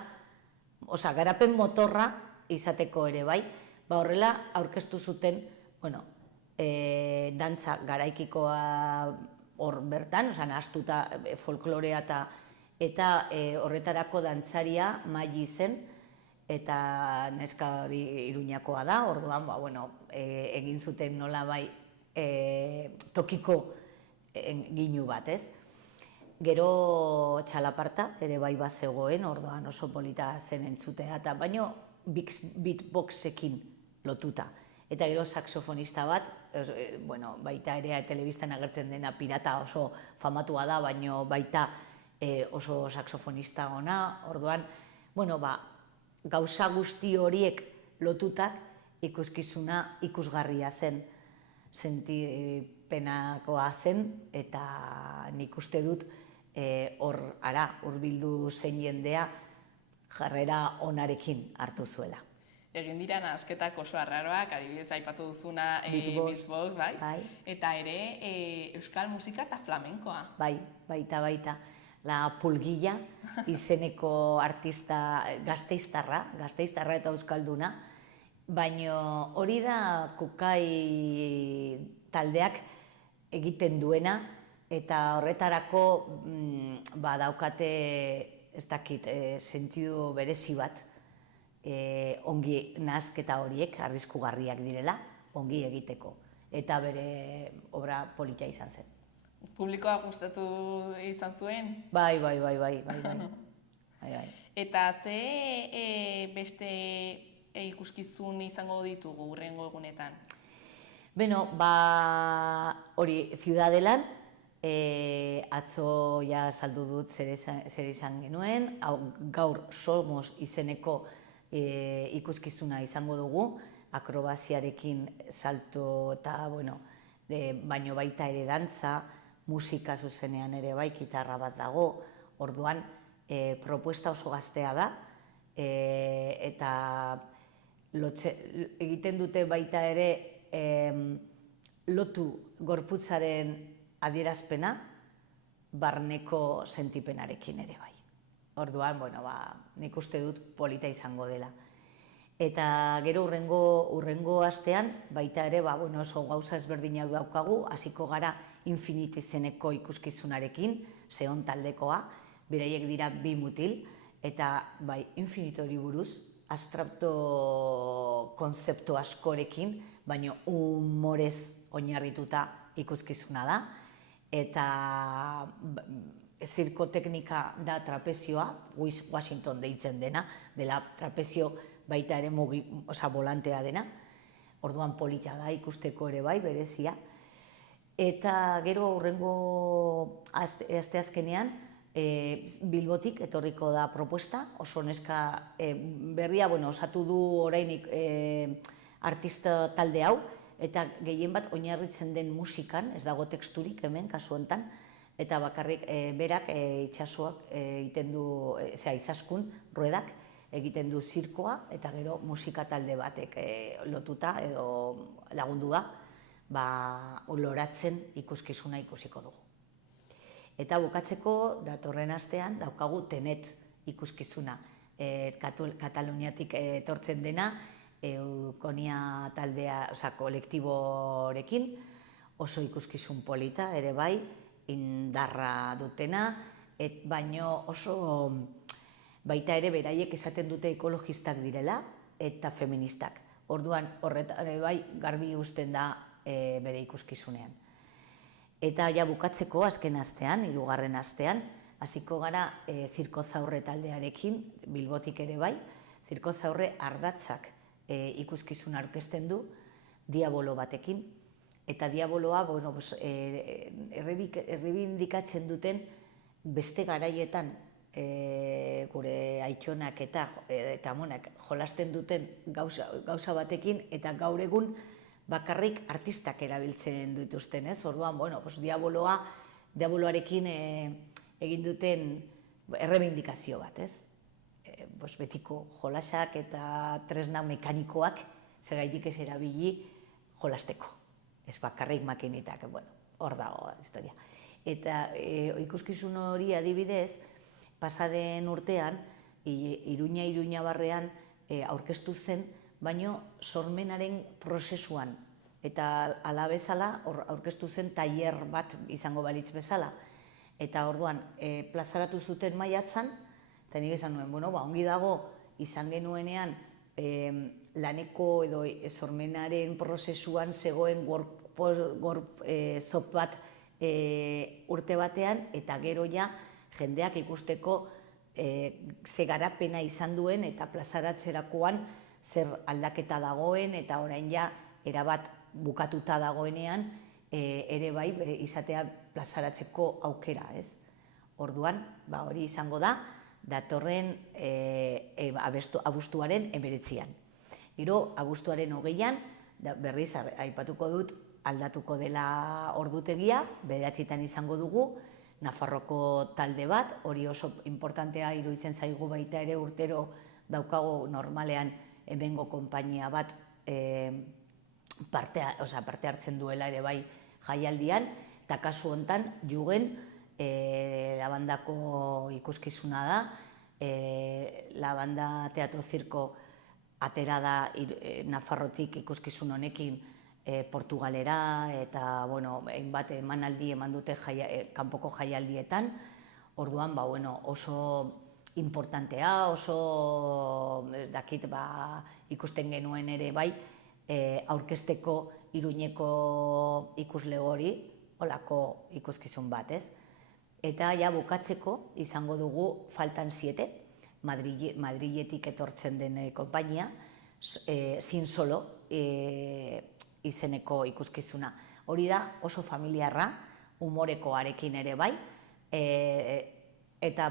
garapen motorra izateko ere bai, horrela aurkeztu zuten, dantza garaikikoa hor bertan, nahaztuta folklorea eta horretarako dantzaria Maili zen, eta neska hori Iruñakoa da, orduan, egin zuten nola bai tokiko ginu bat, ez? Gero txalaparta, ere bai bazegoen, orduan oso polita zen entzutea, eta baino beatboxekin lotuta. Eta gero saxofonista bat, baita ere telebistan agertzen dena pirata oso famatua da, baina baita oso saxofonista ona, orduan, gauza guzti horiek lotutak ikuskizuna ikusgarria zen, sentipenakoa zen, eta nik uste dut hurbildu zen jendea jarrera onarekin hartu zuela. Egin dira nahasketak oso arraroak, adibidez aipatu duzuna beatbox, bai? Eta ere euskal musika eta flamenkoa. Bai, baita. La Pulgilla izeneko artista gazteiztarra eta euskalduna, baina hori da Kukai taldeak egiten duena, eta horretarako daukate, ez dakit, sentidu berezi bat, ongi nahasketa horiek, arriskugarriak direla, ongi egiteko. Eta bere obra polita izan zen. Publikoa gustatu izan zuen? Bai. Eta ze beste ikuskizun izango ditugu hurrengo egunetan? Beno, hori Ciudadelan, atzo ja saldu dut zer izan genuen, gaur Somos izeneko ikuskizuna izango dugu, akrobaziarekin salto eta, baino baita ere dantza, musika zuzenean ere bai, gitarra bat dago, orduan propuesta oso gaztea da, eta egiten dute baita ere lotu gorputzaren adierazpena barneko sentipenarekin ere bai. Orduan, nik uste dut polita izango dela. Eta gero urrengo astean, baita ere, oso gauza ezberdinak daukagu, hasiko gara Infinite izeneko ikuskizunarekin, Seon taldekoa, beraiek dira 2 mutil, eta Infinite hori buruz, abstrakto konzeptu askorekin, baina humorez oinarrituta ikuskizuna da, eta zirko teknika da trapezioa, Washington deitzen dela trapezio baita ere volantea dena, orduan polita da ikusteko ere bai, berezia. Eta gero hurrengo asteazkenean Bilbotik etorriko da propuesta, oso neska berria, osatu du orainik artista talde hau, eta gehien bat oinarritzen den musikan, ez dago teksturik hemen, kasu honetan, eta bakarrik berak itxasuak egiten du, izaskun, ruedak, egiten du zirkoa, eta gero musika talde batek lotuta edo lagundu da, loratzen ikuskizuna ikusiko dugu. Eta bukatzeko, datorren astean, daukagu Tenet ikuskizuna, Kataluniatik etortzen dena, Eukonia taldea, kolektiborekin, oso ikuskizun polita ere bai, indarra dutena, baino oso baita ere beraiek esaten dute ekologistak direla eta feministak. Orduan horretan bai garbi uzten da bere ikuskizunean. Eta ja bukatzeko azken astean, 3. astean, hasiko gara Zirkozaurre taldearekin, Bilbotik ere bai, Zirkozaurre ardatzak ikuskizuna aurkezten du, diabolo batekin, eta diaboloa errebindikatzen duten beste garaietan gure aitzonak eta amonak jolasten duten gauza batekin, eta gaur egun bakarrik artistak erabiltzen dituzten, ez? Orduan, diaboloarekin egin duten errebindikazio bat, ez? Betiko jolasak eta tresna mekanikoak zergaitik ez erabili jolasteko. Ez bakarrik makinitak, hor dago historia. Eta ikuskizun hori adibidez, pasaden urtean, Iruña barrean aurkeztu zen, baino sormenaren prozesuan. Eta ala bezala aurkeztu zen tailer bat izango balitz bezala. Eta orduan, plazaratu zuten maiatzan, eta nik esan nuen, ongi dago izan genuenean laneko edo sormenaren prozesuan zegoen zop bat urte batean, eta gero ja jendeak ikusteko ze garapena izan duen eta plazaratzerakoan zer aldaketa dagoen eta orain ja erabat bukatuta dagoenean ere bai izatea plazaratzeko aukera, ez? Orduan, hori izango da, datorren abuztuaren 19an. Gero, abuztuaren 20an, berriz aipatuko dut, aldatuko dela ordutegia, 9etan izango dugu, Nafarroko talde bat, hori oso importantea iruditzen zaigu baita ere urtero daukago normalean hemengo konpainia bat parte hartzen duela ere bai jaialdian, eta kasu hontan Jugen labandako ikuskizuna da, labanda teatro zirko atera da Nafarrotik ikuskizun honekin Portugalera eta hainbat emanaldi eman dute kanpoko jaialdietan. Orduan oso importantea, oso dakit ikusten genuen ere bai aurkezteko Iruñeko ikuslego hori, holako ikuskizun bat, ez? Eta ja bukatzeko izango dugu Faltan 7, Madriletik etortzen den konpainia, Sin Solo izeneko ikuskizuna. Hori da oso familiarra, humorekoarekin ere bai, eta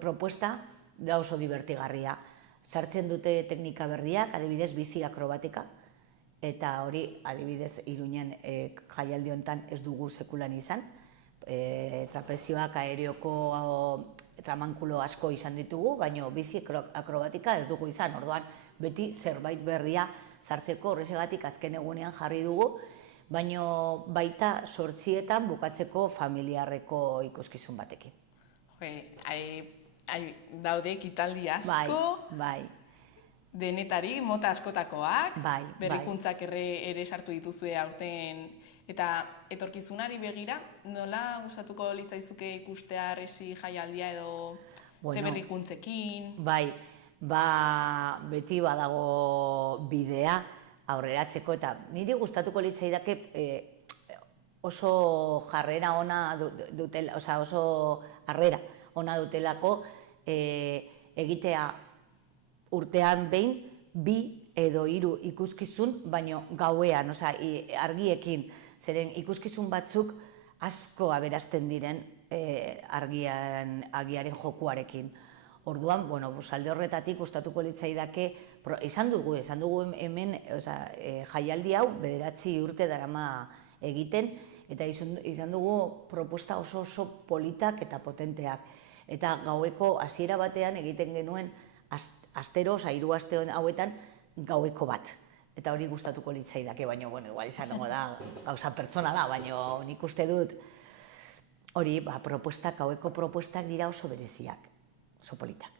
propuesta da oso divertigarria. Sartzen dute teknika berriak, adibidez bizi akrobatika, eta hori adibidez Iruñan jaialdi honetan ez dugu sekulan izan. Trapezioak, aereoko tramankulo asko izan ditugu, baina bizi akrobatika ez dugu izan. Orduan beti zerbait berria sartzeko horregatik azken egunean jarri dugu, baina baita 8etan bukatzeko familiarreko ikuskizun batekin. Daude ekitaldi asko, denetari, mota askotakoak, berrikuntzak ere sartu dituzue aurten, eta etorkizunari begira, nola gustatuko litzaizuke ikustea resi jaialdia edo ze berrikuntzekin? Beti badago bidea aurreratzeko eta niri gustatuko litzaidake oso jarrera ona dutela, oso harrera ona dutelako egitea urtean behin 2 edo 3 ikuskizun, baino gauean, argiekin, zeren ikuskizun batzuk asko aberasten diren argiaren jokuarekin. Orduan, alde horretatik gustatuko litzaidake, izan dugu hemen jaialdi hau 9 urte darama egiten, eta izan dugu proposta oso politak eta potenteak. Eta gaueko hasiera batean egiten genuen astero, 3 aste hauetan gaueko bat. Eta hori gustatuko litzaidake, baina, igual izango da gauza pertsonala, baina nik uste dut hori, gaueko propuestak dira oso bereziak. Oso politak.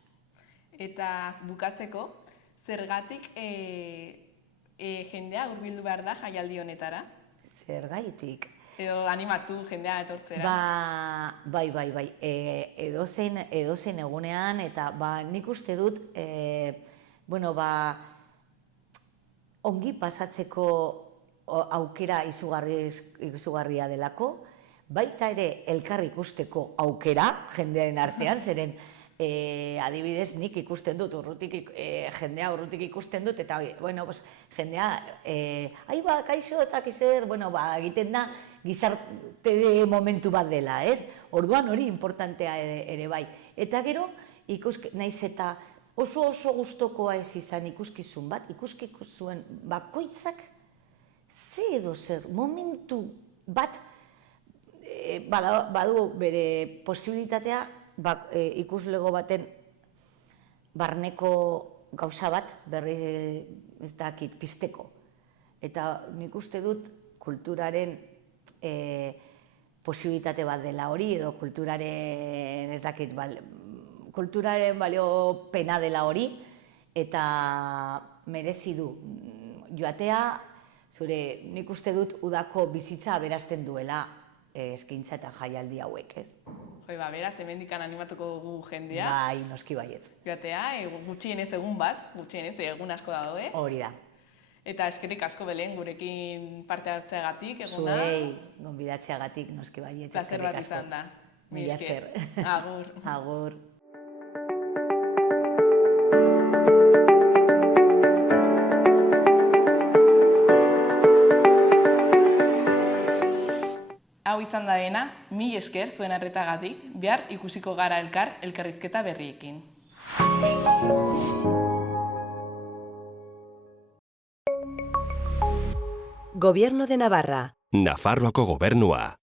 Eta bukatzeko, zergatik jendea hurbildu behar da jaialdi honetara? Zergaitik? Edo animatu jendea etortzera? Bai. Edozein egunean, eta nik uste dut, ongi pasatzeko aukera izugarria delako, baita ere elkar ikusteko aukera jendearen artean, zeren adibidez nik ikusten dut, jendea urrutik ikusten dut, eta jendea, kaixo eta kizer, egiten da gizarte momentu bat dela, ez? Orduan hori importantea ere bai. Eta gero, naiz eta oso gustokoa ez izan ikuskizun bat, ikuskizuen bakoitzak ze edo zer momentu bat badu bere posibilitatea ikuslego baten barneko gauza bat berri ez dakit pizteko. Eta nik uste dut kulturaren posibilitate bat dela hori, edo kulturaren ez dakit, kulturaren balio pena dela hori, eta merezi du joatea, zure nik uste dut udako bizitza aberazten duela eskaintza eta jaialdi hauek, ez? Beraz, hemendikan animatuko dugu jendea. Bai, noski baietz. Joatea, gutxienez egun bat, gutxienez egun asko daude. Hori da. Eta eskerrik asko Belen gurekin parte hartzeagatik, eguna. Zuei, gonbidatzeagatik, noski baietz. Plazer bat izan da. Mila esker. Agur. Agur. izan da dena, mil esker zuen arretagatik, bihar ikusiko gara elkarrizketa berriekin. Gobierno de Navarra. Nafarroako gobernua.